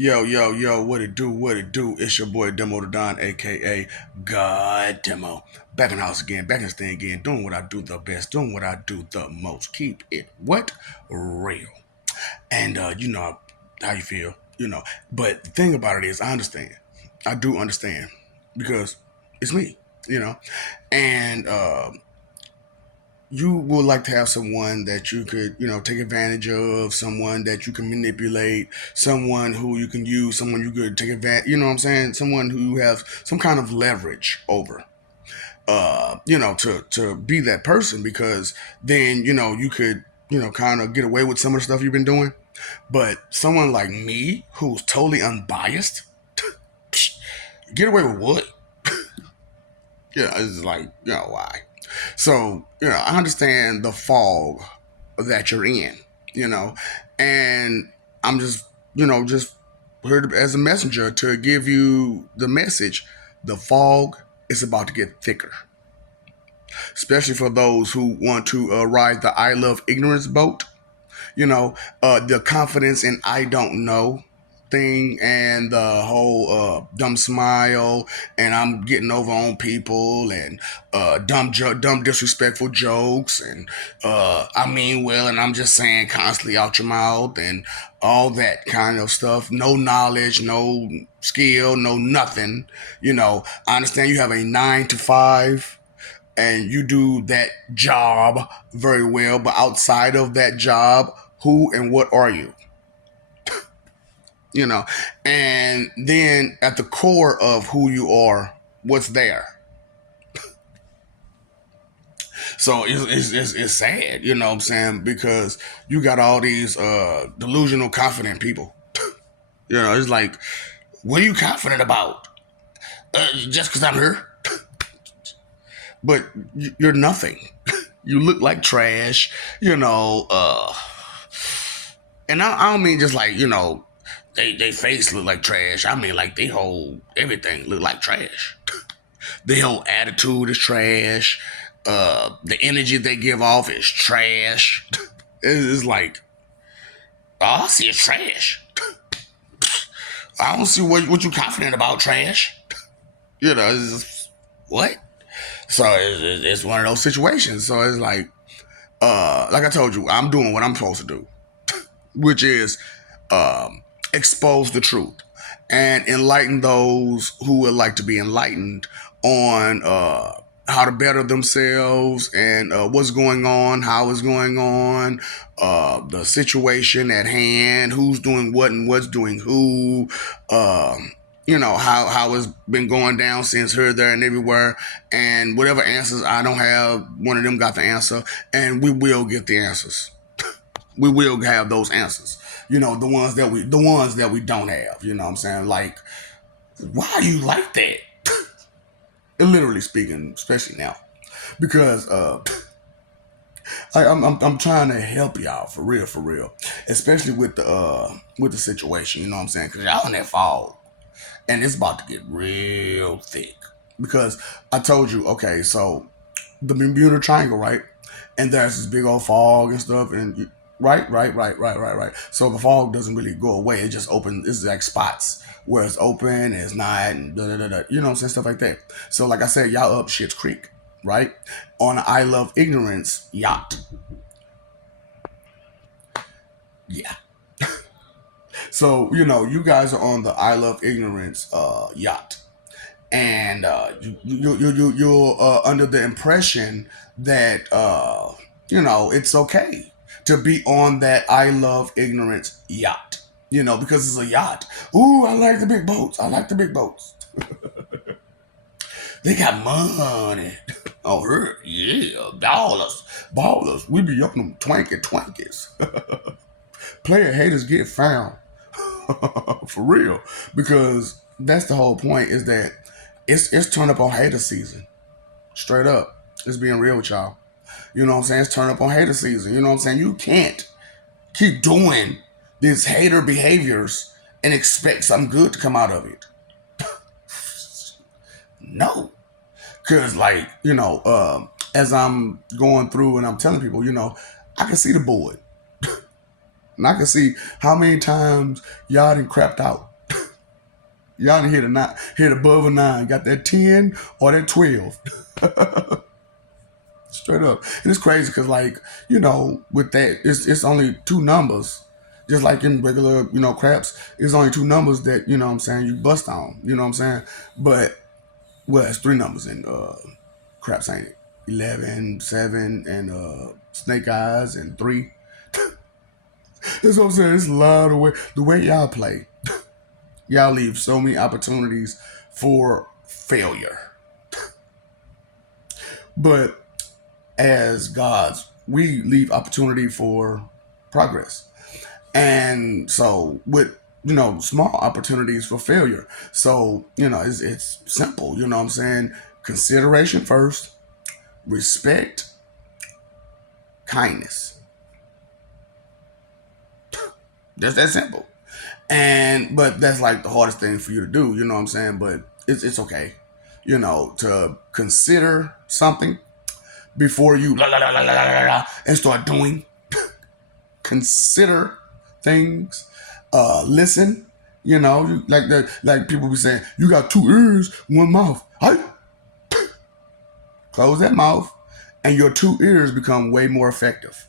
Yo, yo, yo, what it do, what it do? It's your boy Demo the Don, aka God Demo. Back in the house again, back in this thing again, doing what I do the best, doing what I do the most. Keep it what? Real. And you know how you feel, you know. But the thing about it is I understand. I do understand. Because it's me, you know. And you would like to have someone that you could, take advantage of, someone that you can manipulate, someone who you can use, someone you could take advantage, you know what I'm saying? Someone who you have some kind of leverage over, to be that person because then, you could, kind of get away with some of the stuff you've been doing. But someone like me who's totally unbiased, get away with what? Yeah, it's like, why? So, I understand the fog that you're in, you know, and I'm just, just here as a messenger to give you the message. The fog is about to get thicker, especially for those who want to ride the I love ignorance boat. The confidence in I don't know thing and the whole dumb smile and I'm getting over on people and dumb disrespectful jokes and I mean well and I'm just saying constantly out your mouth and all that kind of stuff. No knowledge, no skill, no nothing. I understand you have a 9 to 5 and you do that job very well, but outside of that job, who and what are you? You know, and then at the core of who you are, what's there? So it's sad, you know what I'm saying? Because you got all these delusional, confident people. It's like, what are you confident about? Just because I'm here? But you're nothing. You look like trash, and I don't mean just like, they face look like trash. I mean like they whole everything look like trash. Their whole attitude is trash. The energy they give off is trash. It's like, all I see is trash. I don't see what you confident about, trash. It's just, what? So it's one of those situations. So it's like I told you, I'm doing what I'm supposed to do, which is expose the truth and enlighten those who would like to be enlightened on how to better themselves and what's going on, how it's going on, the situation at hand, who's doing what and what's doing who, how it's been going down since here, there, and everywhere. And whatever answers I don't have, one of them got the answer, and we will get the answers. We will have those answers. The ones that we don't have. You know what I'm saying? Like, why are you like that? Literally speaking, especially now, because I'm trying to help y'all for real, especially with the situation. You know what I'm saying? Because y'all in that fog, and it's about to get real thick. Because I told you, okay, so the Bermuda Triangle, right? And there's this big old fog and stuff, and right. So the fog doesn't really go away. It just opens. It's like spots where it's open and it's not, and da da da da. You know what I'm saying? Stuff like that. So like I said, y'all up Shit's Creek, right? On an I Love Ignorance yacht. Yeah. So you guys are on the I Love Ignorance yacht, and you're under the impression that it's okay to be on that I Love Ignorance yacht. Because it's a yacht. Ooh, I like the big boats. I like the big boats. They got money. Oh, her, yeah, ballers. We be on them twankies. Player haters get found. For real. Because that's the whole point is that it's turn up on hater season. Straight up. Just being real with y'all. You know what I'm saying? It's turn up on hater season. You know what I'm saying? You can't keep doing these hater behaviors and expect something good to come out of it. No. Because, like, as I'm going through and I'm telling people, I can see the board. And I can see how many times y'all done crapped out. Y'all didn't hit above a 9. Got that 10 or that 12. Straight up. And it's crazy because, like, with that, it's only two numbers. Just like in regular, craps, it's only two numbers that, what I'm saying, you bust on. You know what I'm saying? But, well, it's three numbers in craps, ain't it? 11, 7, and snake eyes, and 3. That's what I'm saying. It's a lot of way. The way y'all play, y'all leave so many opportunities for failure. But as gods, we leave opportunity for progress. And so with small opportunities for failure. So, it's simple, you know what I'm saying? Consideration first, respect, kindness. Just that simple. But that's like the hardest thing for you to do, you know what I'm saying? But it's okay. To consider something before you and start doing. Consider things. Listen. Like people be saying, you got 2 ears, 1 mouth. Hey, close that mouth, and your 2 ears become way more effective.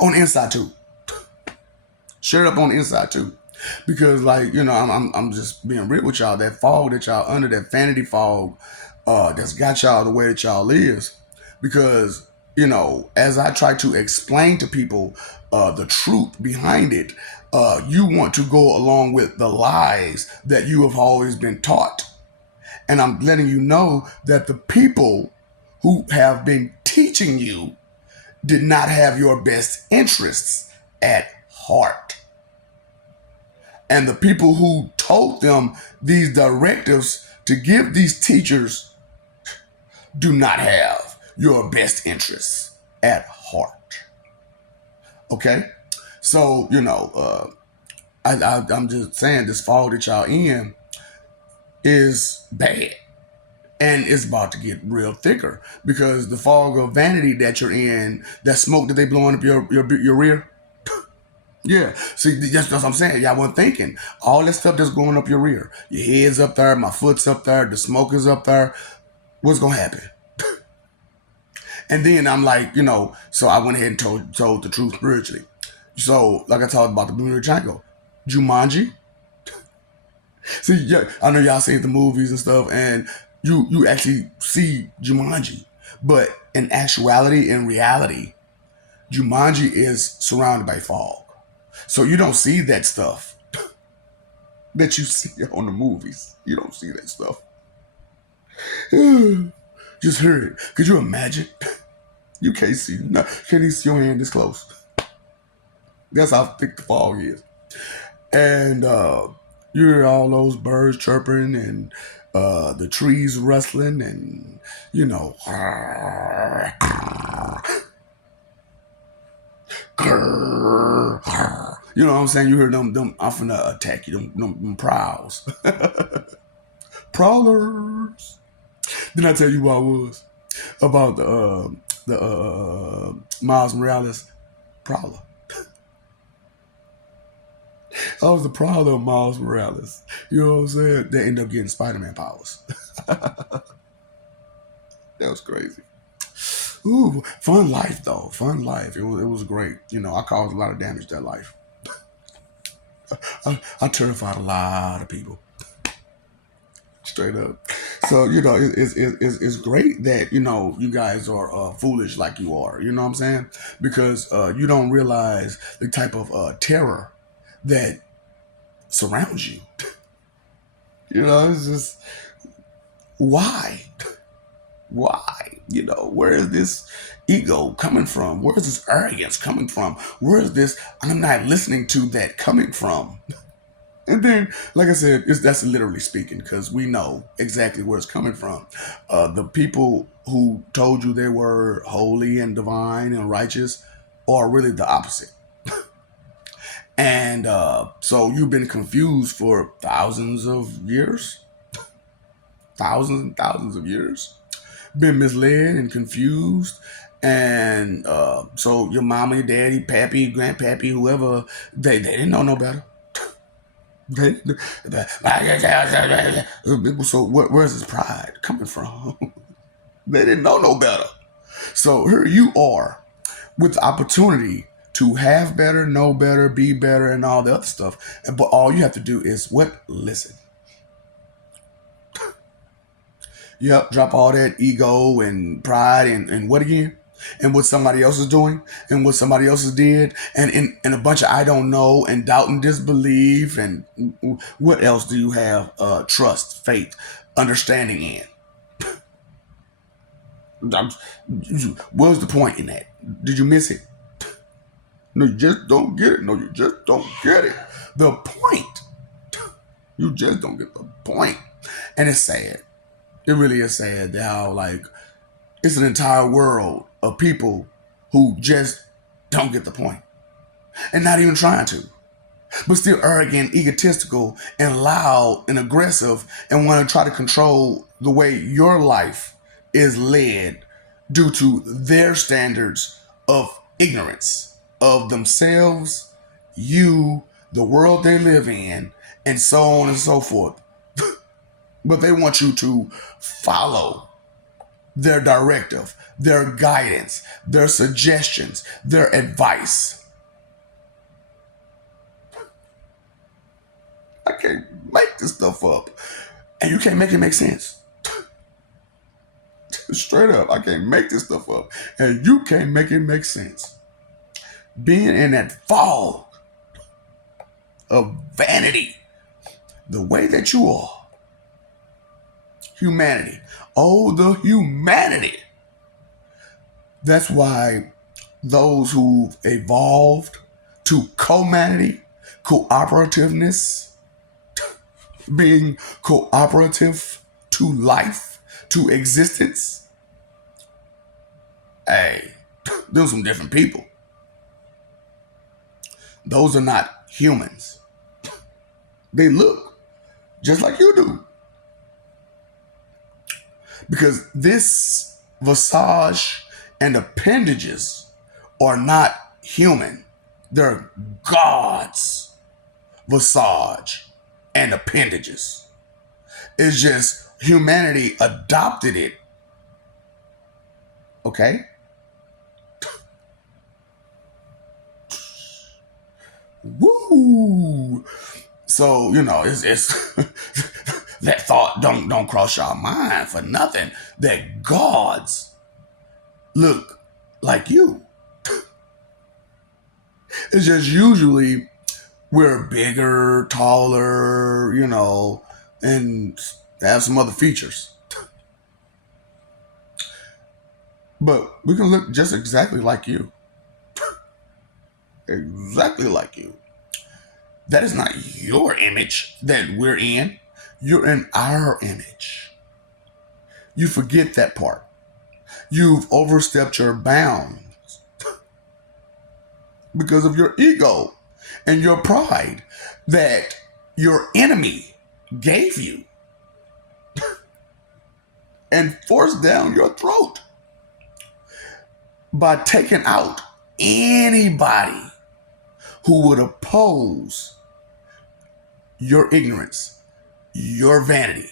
On the inside too. Share it up on the inside too. Because I'm just being real with y'all. That fog that y'all under, that vanity fog, that's got y'all the way that y'all is. Because as I try to explain to people the truth behind it, you want to go along with the lies that you have always been taught. And I'm letting you know that the people who have been teaching you did not have your best interests at heart. And the people who told them these directives to give these teachers do not have your best interests at heart. Okay? So, I'm just saying this fog that y'all in is bad. And it's about to get real thicker because the fog of vanity that you're in, that smoke that they blowing up your rear. Yeah, see, that's what I'm saying. Y'all weren't thinking. All that stuff that's going up your rear. Your head's up there, my foot's up there, the smoke is up there. What's going to happen? And then I'm like, so I went ahead and told the truth spiritually. So, like I talked about the Blue Django, Jumanji. See, yeah, I know y'all seen the movies and stuff, and you actually see Jumanji. But in actuality, in reality, Jumanji is surrounded by fog. So you don't see that stuff that you see on the movies. You don't see that stuff. Just hear it. Could you imagine? You can't see. No, can't even see your hand this close. That's how thick the fog is. And you hear all those birds chirping and the trees rustling and, you know what I'm saying? You hear them I'm finna attack you, them prowls. Prowlers. Didn't I tell you what I was? About the Miles Morales prowler. I was the prowler of Miles Morales. You know what I'm saying? They end up getting Spider-Man powers. That was crazy. Ooh, fun life though. Fun life. It was great. I caused a lot of damage to that life. I terrified a lot of people. Straight up. So, it's great that, you guys are foolish like you are. You know what I'm saying? Because you don't realize the type of terror that surrounds you. It's just, why? Why? Where is this ego coming from? Where is this arrogance coming from? Where is this I'm not listening to that coming from? And then, like I said, that's literally speaking because we know exactly where it's coming from. The people who told you they were holy and divine and righteous are really the opposite. And so you've been confused for thousands of years. Thousands and thousands of years. Been misled and confused. And so your mama, your daddy, pappy, grandpappy, whoever, they didn't know no better. So where's his pride coming from? They didn't know no better. So here you are with the opportunity to have better, know better, be better, and all the other stuff. But all you have to do is what? Listen. Yep, drop all that ego and pride and what again? And what somebody else is doing and what somebody else has did and a bunch of I don't know and doubt and disbelief and what else do you have trust, faith, understanding in? What was the point in that? Did you miss it? No, you just don't get it. No, you just don't get it. The point. You just don't get the point. And it's sad. It really is sad how like it's an entire world of people who just don't get the point and not even trying to, but still arrogant, egotistical, and loud and aggressive and want to try to control the way your life is led due to their standards of ignorance of themselves, you, the world they live in, and so on and so forth. But they want you to follow their directive, their guidance, their suggestions, their advice. I can't make this stuff up. And you can't make it make sense. Straight up, I can't make this stuff up. And you can't make it make sense. Being in that fog of vanity, the way that you are, humanity. Oh, the humanity. That's why those who've evolved to co-manity, cooperativeness, being cooperative to life, to existence, hey, those are some different people. Those are not humans. They look just like you do. Because this visage and appendages are not human. They're God's visage and appendages. It's just humanity adopted it. Okay? Woo! So, it's that thought don't cross your mind for nothing. That gods look like you. It's just usually we're bigger, taller, and have some other features. But we can look just exactly like you. Exactly like you. That is not your image that we're in. You're in our image. You forget that part. You've overstepped your bounds because of your ego and your pride that your enemy gave you and forced down your throat by taking out anybody who would oppose your ignorance, your vanity.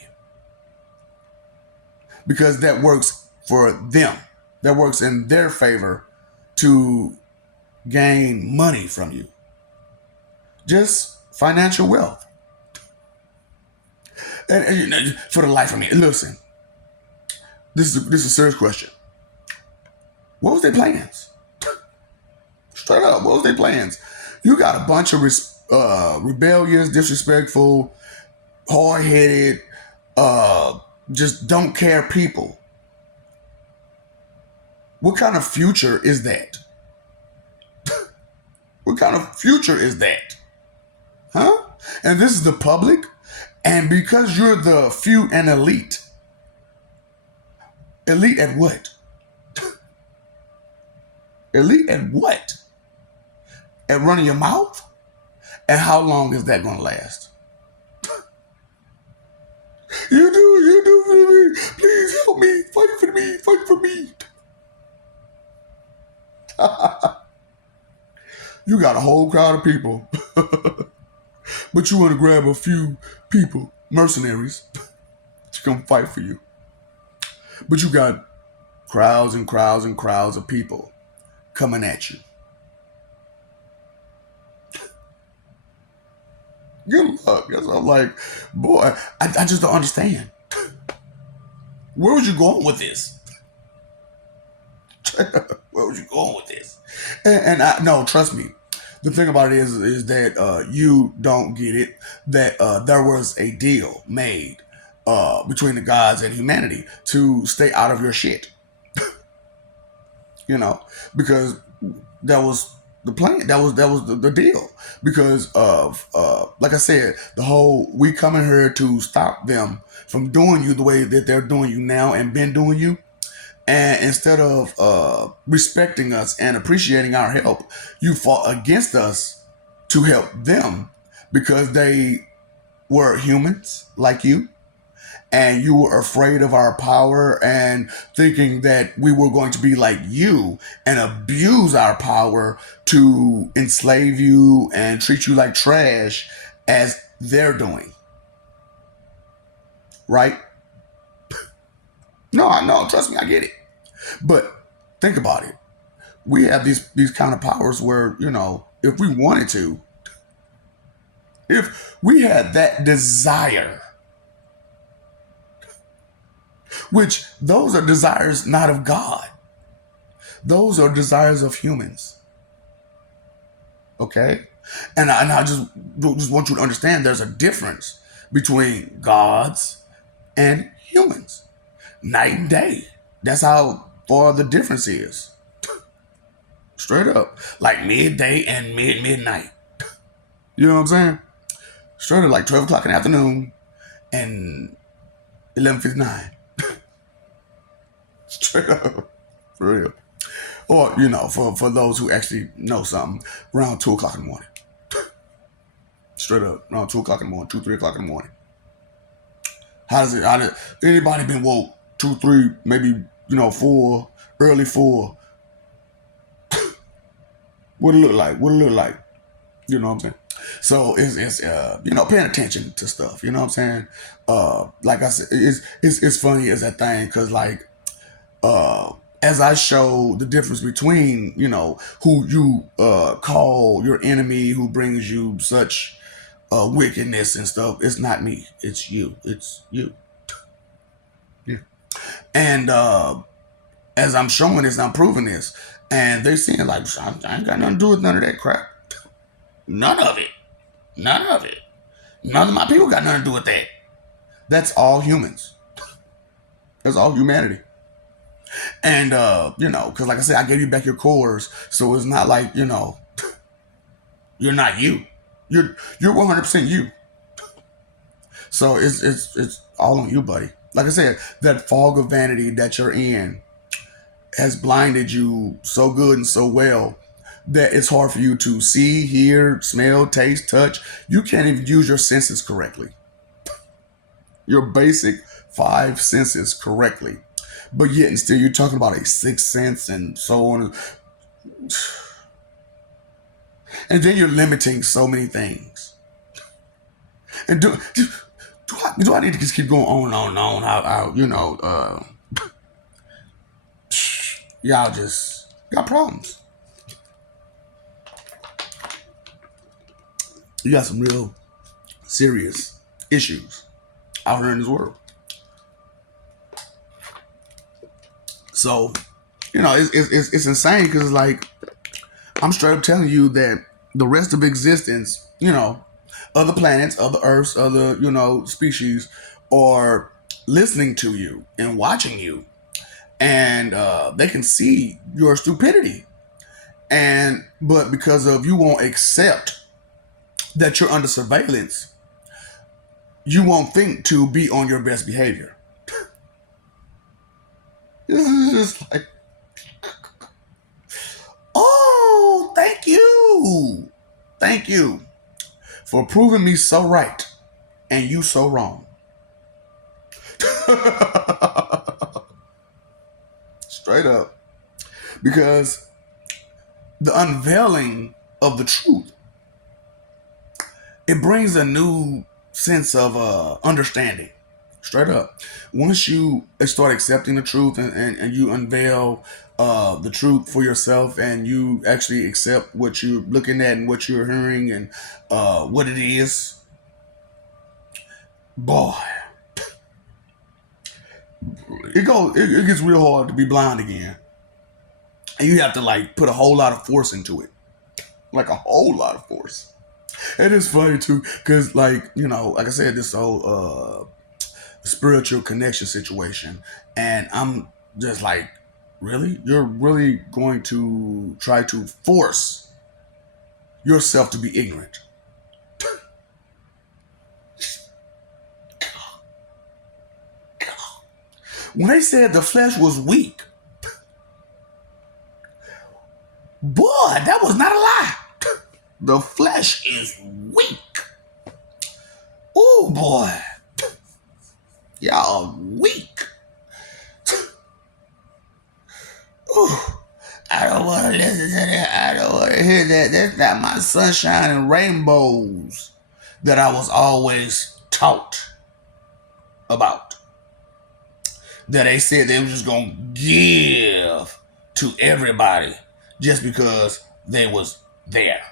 Because that works for them. That works in their favor to gain money from you. Just financial wealth. And for the life of me, listen, this is a serious question. What was their plans? Straight up, what was their plans? You got a bunch of rebellious, disrespectful, hard-headed, just don't care people. What kind of future is that? What kind of future is that? Huh? And this is the public, and because you're the few and elite. Elite at what? Elite at what? At running your mouth? And how long is that going to last? You do for me. Please help me. Fight for me. Fight for me. You got a whole crowd of people But you want to grab a few people, mercenaries, to come fight for you. But you got crowds and crowds and crowds of people coming at you. Good luck. That's what I'm like, boy, I just don't understand. Where was you going with this? Where was you going with this? And I no, trust me. The thing about it is that you don't get it. That there was a deal made between the gods and humanity to stay out of your shit. You know, because that was the plan. That was the deal. Because of like I said, the whole we coming here to stop them from doing you the way that they're doing you now and been doing you. And instead of respecting us and appreciating our help, you fought against us to help them because they were humans like you. And you were afraid of our power and thinking that we were going to be like you and abuse our power to enslave you and treat you like trash as they're doing. Right? No, I know. Trust me, I get it. But think about it. We have these kind of powers where, if we wanted to, if we had that desire, which those are desires not of God, those are desires of humans. Okay? And I just want you to understand there's a difference between gods and humans. Night and day. That's how far the difference is. Straight up. Like midday and midnight. You know what I'm saying? Straight up like 12 o'clock in the afternoon and 11:59. Straight up. For real. Or, for those who actually know something, around 2 o'clock in the morning. Straight up. Around 2 o'clock in the morning, 2, 3 o'clock in the morning. How does anybody been woke 2, 3, maybe, 4, early 4? What it look like? What it look like? You know what I'm saying? So it's paying attention to stuff. You know what I'm saying? Like I said, it's funny as that thing because like as I show the difference between who you call your enemy, who brings you such wickedness and stuff. It's not me. It's you. It's you. Yeah. And as I'm showing this, I'm proving this, and they're seeing like I ain't got nothing to do with none of that crap. None of it. None of it. None of my people got nothing to do with that. That's all humans. That's all humanity. And because like I said, I gave you back your cores, so it's not like you're not you. You're 100% you. So it's all on you, buddy. Like I said, that fog of vanity that you're in has blinded you so good and so well that it's hard for you to see, hear, smell, taste, touch. You can't even use your senses correctly. Your basic 5 senses correctly. But yet and still you're talking about a 6th sense and so on. And then you're limiting so many things. And do I need to just keep going on and on and on? How y'all just got problems. You got some real serious issues out here in this world. So, it's insane because like I'm straight up telling you that the rest of existence, other planets, other Earths, other species are listening to you and watching you, and they can see your stupidity, but because of you won't accept that you're under surveillance, you won't think to be on your best behavior. This is just like, oh, thank you for proving me so right and you so wrong. Straight up. Because the unveiling of the truth it brings a new sense of understanding. Straight up. Once you start accepting the truth and you unveil the truth for yourself and you actually accept what you're looking at and what you're hearing and what it is, boy, it gets real hard to be blind again. And you have to like put a whole lot of force into it. Like a whole lot of force. And it's funny too, because like, like I said, this whole spiritual connection situation. And I'm just like, really? You're really going to try to force yourself to be ignorant? When they said the flesh was weak, boy, that was not a lie. The flesh is weak. Oh boy, y'all weak. Ooh, I don't want to listen to that. I don't want to hear that. That's not my sunshine and rainbows that I was always taught about. That they said they were just gonna give to everybody just because they was there.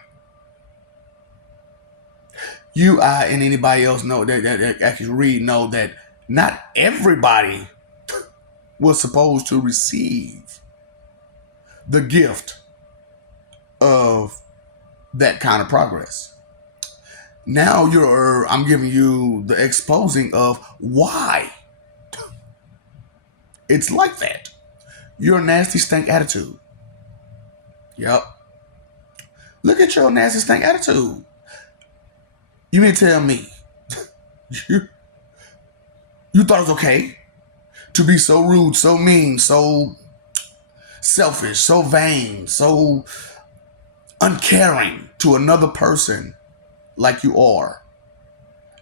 You, I, and anybody else know that actually read know that not everybody was supposed to receive the gift of that kind of progress. Now I'm giving you the exposing of why it's like that. Your nasty stank attitude. Yep. Look at your nasty stank attitude. You mean to tell me you thought it was okay to be so rude, so mean, so selfish, so vain, so uncaring to another person like you are,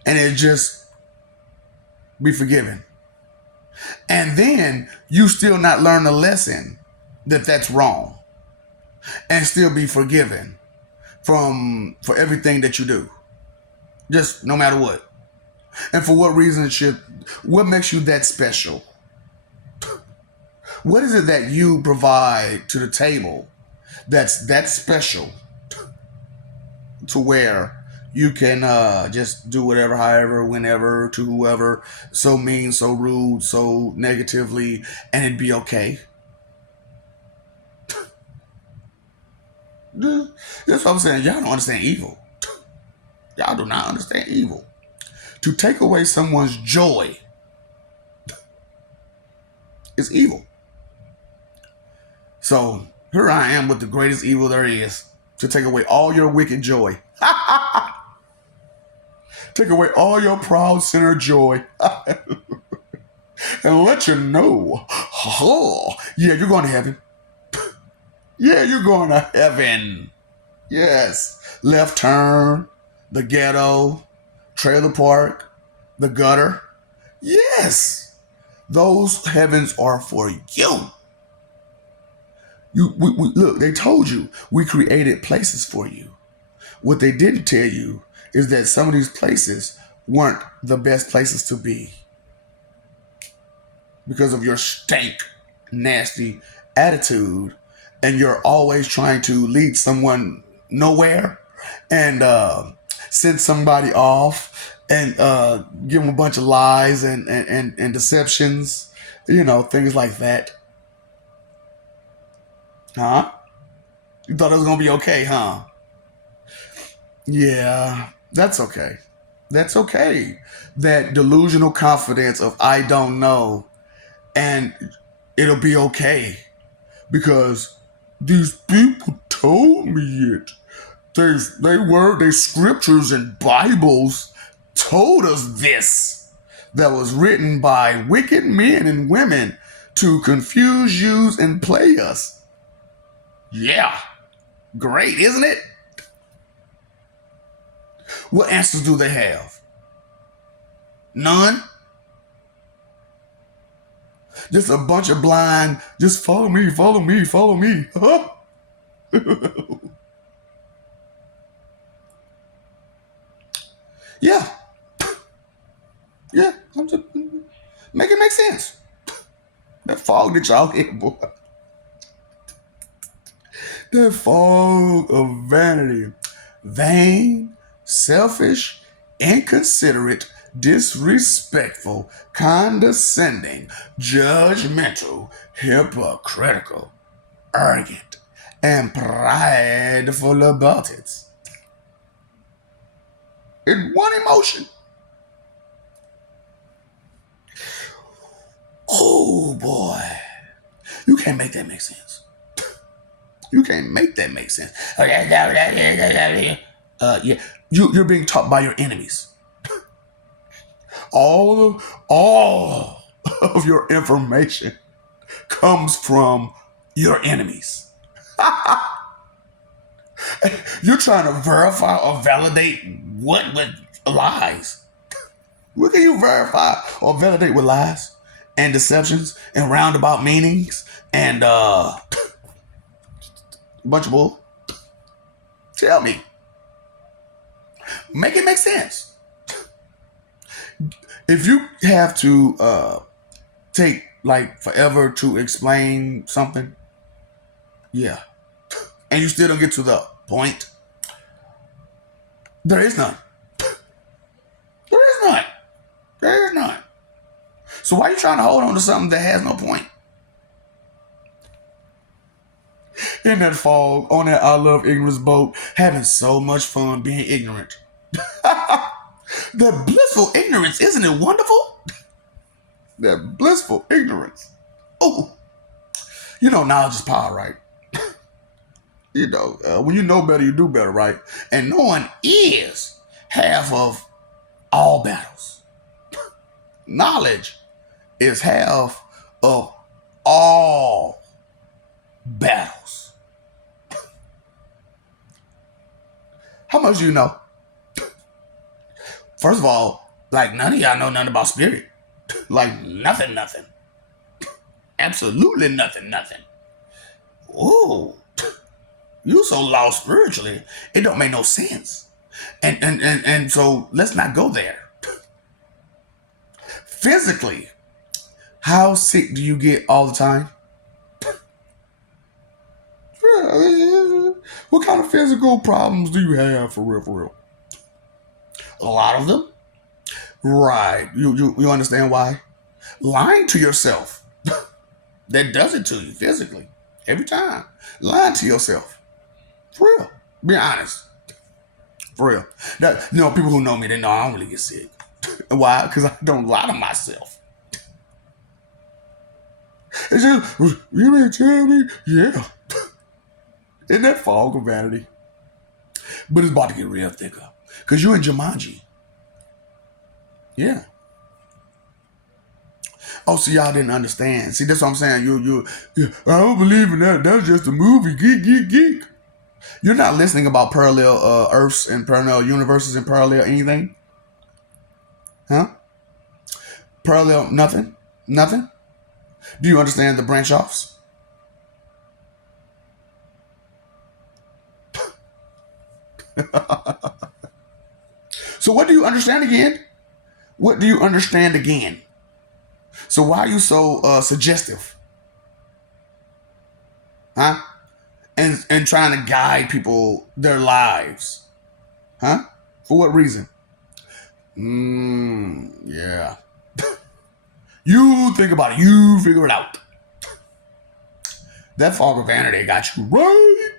and it just be forgiven? And then you still not learn the lesson that that's wrong and still be forgiven for everything that you do, just no matter what. And for what reason what makes you that special? What is it that you provide to the table that's that special to where you can just do whatever, however, whenever, to whoever, so mean, so rude, so negatively, and it'd be okay? That's what I'm saying. Y'all don't understand evil. Y'all do not understand evil. To take away someone's joy is evil. So here I am with the greatest evil there is, to take away all your wicked joy. Take away all your proud sinner joy. And let you know, oh, yeah, you're going to heaven. Yeah, you're going to heaven. Yes. Left turn, the ghetto, trailer park, the gutter. Yes. Those heavens are for you. Look, they told you we created places for you. What they didn't tell you is that some of these places weren't the best places to be because of your stank, nasty attitude, and you're always trying to lead someone nowhere and send somebody off and give them a bunch of lies and deceptions, things like that. Huh? You thought it was going to be okay, huh? Yeah, that's okay. That's okay. That delusional confidence of I don't know and it'll be okay because these people told me it. They scriptures and Bibles told us this, that was written by wicked men and women to confuse, use, and play us. Yeah, great, isn't it? What answers do they have? None. Just a bunch of blind, just follow me, follow me, follow me. Huh? Yeah, yeah. I'm just make it make sense. That fog that y'all hit, boy. That fog of vanity. Vain, selfish, inconsiderate, disrespectful, condescending, judgmental, hypocritical, arrogant, and prideful about it. In one emotion. Oh boy. You can't make that make sense. You can't make that make sense. Yeah, you're being taught by your enemies. All of your information comes from your enemies. You're trying to verify or validate what with lies. What can you verify or validate with lies and deceptions and roundabout meanings and a bunch of bull? Tell me. Make it make sense. If you have to take like forever to explain something, yeah, and you still don't get to the point, there is none. There is none. There is none. So why are you trying to hold on to something that has no point? In that fog, on that I Love Ignorance boat, having so much fun being ignorant. That blissful ignorance, isn't it wonderful? That blissful ignorance. Oh, knowledge is power, right? When you know better, you do better, right? And knowing is half of all battles. Knowledge is half of all battles. How much do you know? First of all, like none of y'all know nothing about spirit. Like nothing. Absolutely nothing. Ooh. You so lost spiritually, it don't make no sense. And so let's not go there. Physically, how sick do you get all the time? What kind of physical problems do you have for real? A lot of them. Right. You understand why? Lying to yourself. That does it to you physically. Every time. Lying to yourself. For real. Be honest. For real. People who know me, they know I don't really get sick. Why? Because I don't lie to myself. It's just, you mean tell me? Yeah. In that fog of vanity. But it's about to get real thicker. Because you're in Jumanji. Yeah. Oh, so y'all didn't understand. See, that's what I'm saying. I don't believe in that. That's just a movie. Geek. You're not listening about parallel Earths and parallel universes and parallel anything? Huh? Parallel nothing? Nothing? Do you understand the branch offs? So what do you understand again? What do you understand again? So why are you so suggestive? Huh? And trying to guide people, their lives. Huh? For what reason? Yeah. You think about it. You figure it out. That fog of vanity got you right.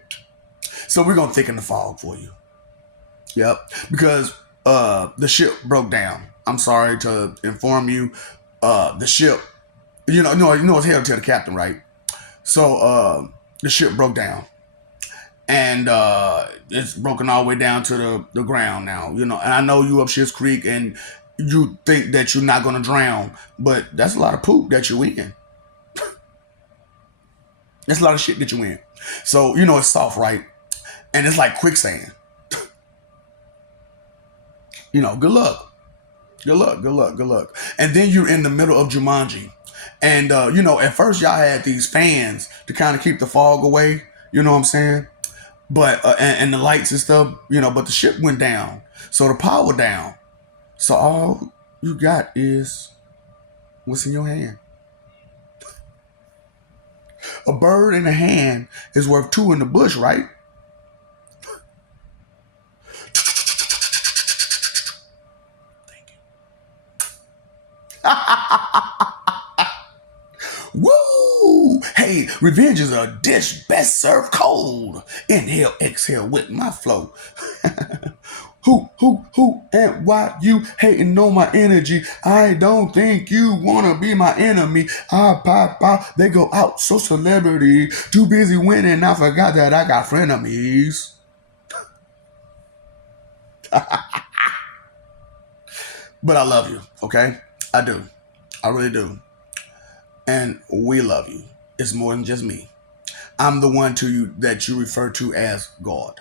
So we're going to thicken the fog for you. Yep. Because the ship broke down. I'm sorry to inform you. The ship, it's hell to the captain, right? So the ship broke down. And it's broken all the way down to the ground now, and I know you up Schitt's Creek and you think that you're not going to drown, but that's a lot of poop that you're in. That's a lot of shit that you're in. So, it's soft, right? And it's like quicksand. Good luck. Good luck. And then you're in the middle of Jumanji. And, at first y'all had these fans to kind of keep the fog away. You know what I'm saying? But, and the lights and stuff, but the ship went down. So the power down. So all you got is what's in your hand. A bird in the hand is worth two in the bush, right? Woo! Hey, revenge is a dish best served cold. Inhale, exhale with my flow. Who, and why you hating on my energy? I don't think you wanna be my enemy. I pop out, they go out, so celebrity. Too busy winning, I forgot that I got frenemies. But I love you, okay? I do. I really do. And we love you. It's more than just me. I'm the one to you that you refer to as God.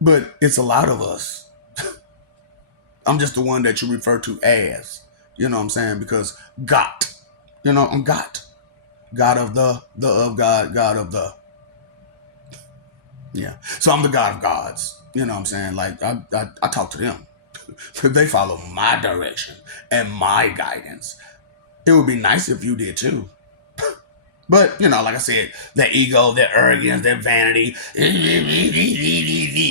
But it's a lot of us. I'm just the one that you refer to as. You know what I'm saying? Because God. You know, I'm God. God of the of God, God of the. Yeah. So I'm the God of gods. You know what I'm saying? Like, I talk to them. They follow my direction and my guidance. It would be nice if you did too. But, you know, like I said, that ego, that arrogance, that vanity,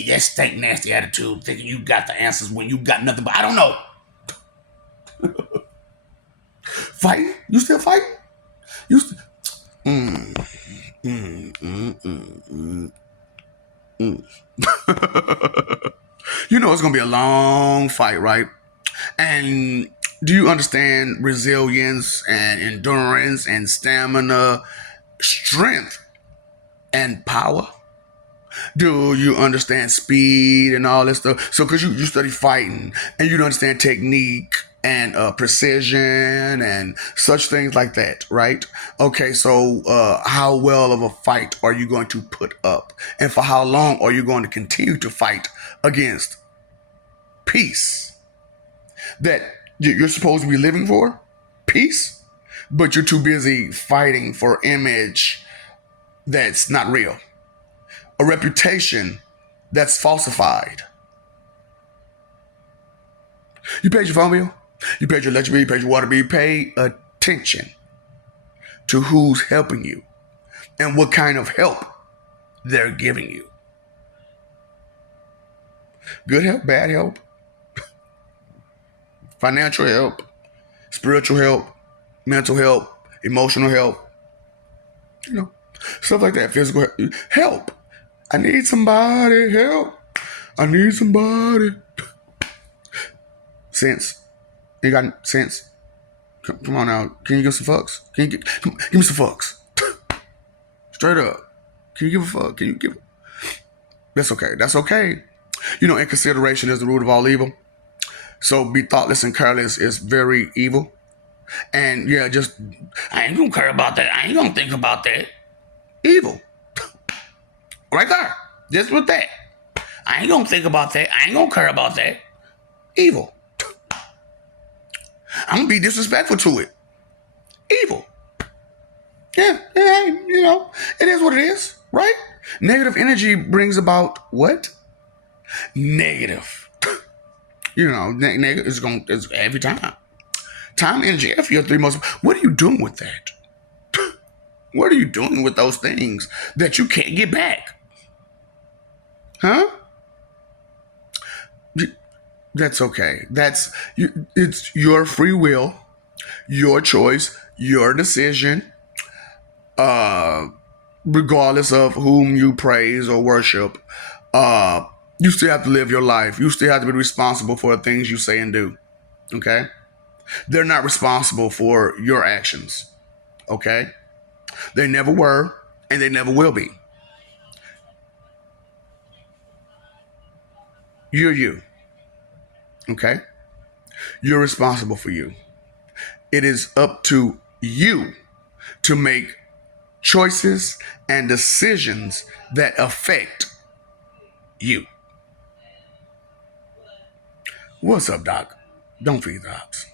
that stank nasty attitude, thinking you got the answers when you got nothing, but I don't know. Fighting? You still fighting? You still. You know it's gonna be a long fight, right? And do you understand resilience and endurance and stamina, strength and power? Do you understand speed and all this stuff? So, because you study fighting and you understand technique and precision and such things like that, right? Okay, so how well of a fight are you going to put up? And for how long are you going to continue to fight against peace that you're supposed to be living for? Peace? But you're too busy fighting for image that's not real, a reputation that's falsified. You paid your phone bill, you paid your electric bill, you paid your water bill, you pay attention to who's helping you and what kind of help they're giving you. Good help, bad help, financial help, spiritual help, mental help, emotional help, you know, stuff like that, physical help. I need somebody help. I need somebody. Sense. You got sense? Come on now. Can you give some fucks? Give me some fucks. Straight up. Can you give a fuck? Can you give? That's okay. That's okay. You know, inconsideration is the root of all evil. So be thoughtless and careless is very evil. And yeah, just I ain't gonna care about that. I ain't gonna think about that. Evil. Right there. Just with that. I ain't gonna think about that. I ain't gonna care about that. Evil. I'm gonna be disrespectful to it. Evil. Yeah, you know, it is what it is, right? Negative energy brings about what? Negative. You know, negative is going is every time. Time, energy, F your three most. What are you doing with that? What are you doing with those things that you can't get back? Huh? That's okay. It's your free will, your choice, your decision. Regardless of whom you praise or worship, you still have to live your life. You still have to be responsible for the things you say and do. Okay? They're not responsible for your actions. Okay? They never were, and they never will be. You're you. Okay? You're responsible for you. It is up to you to make choices and decisions that affect you. What's up, Doc? Don't feed the ops.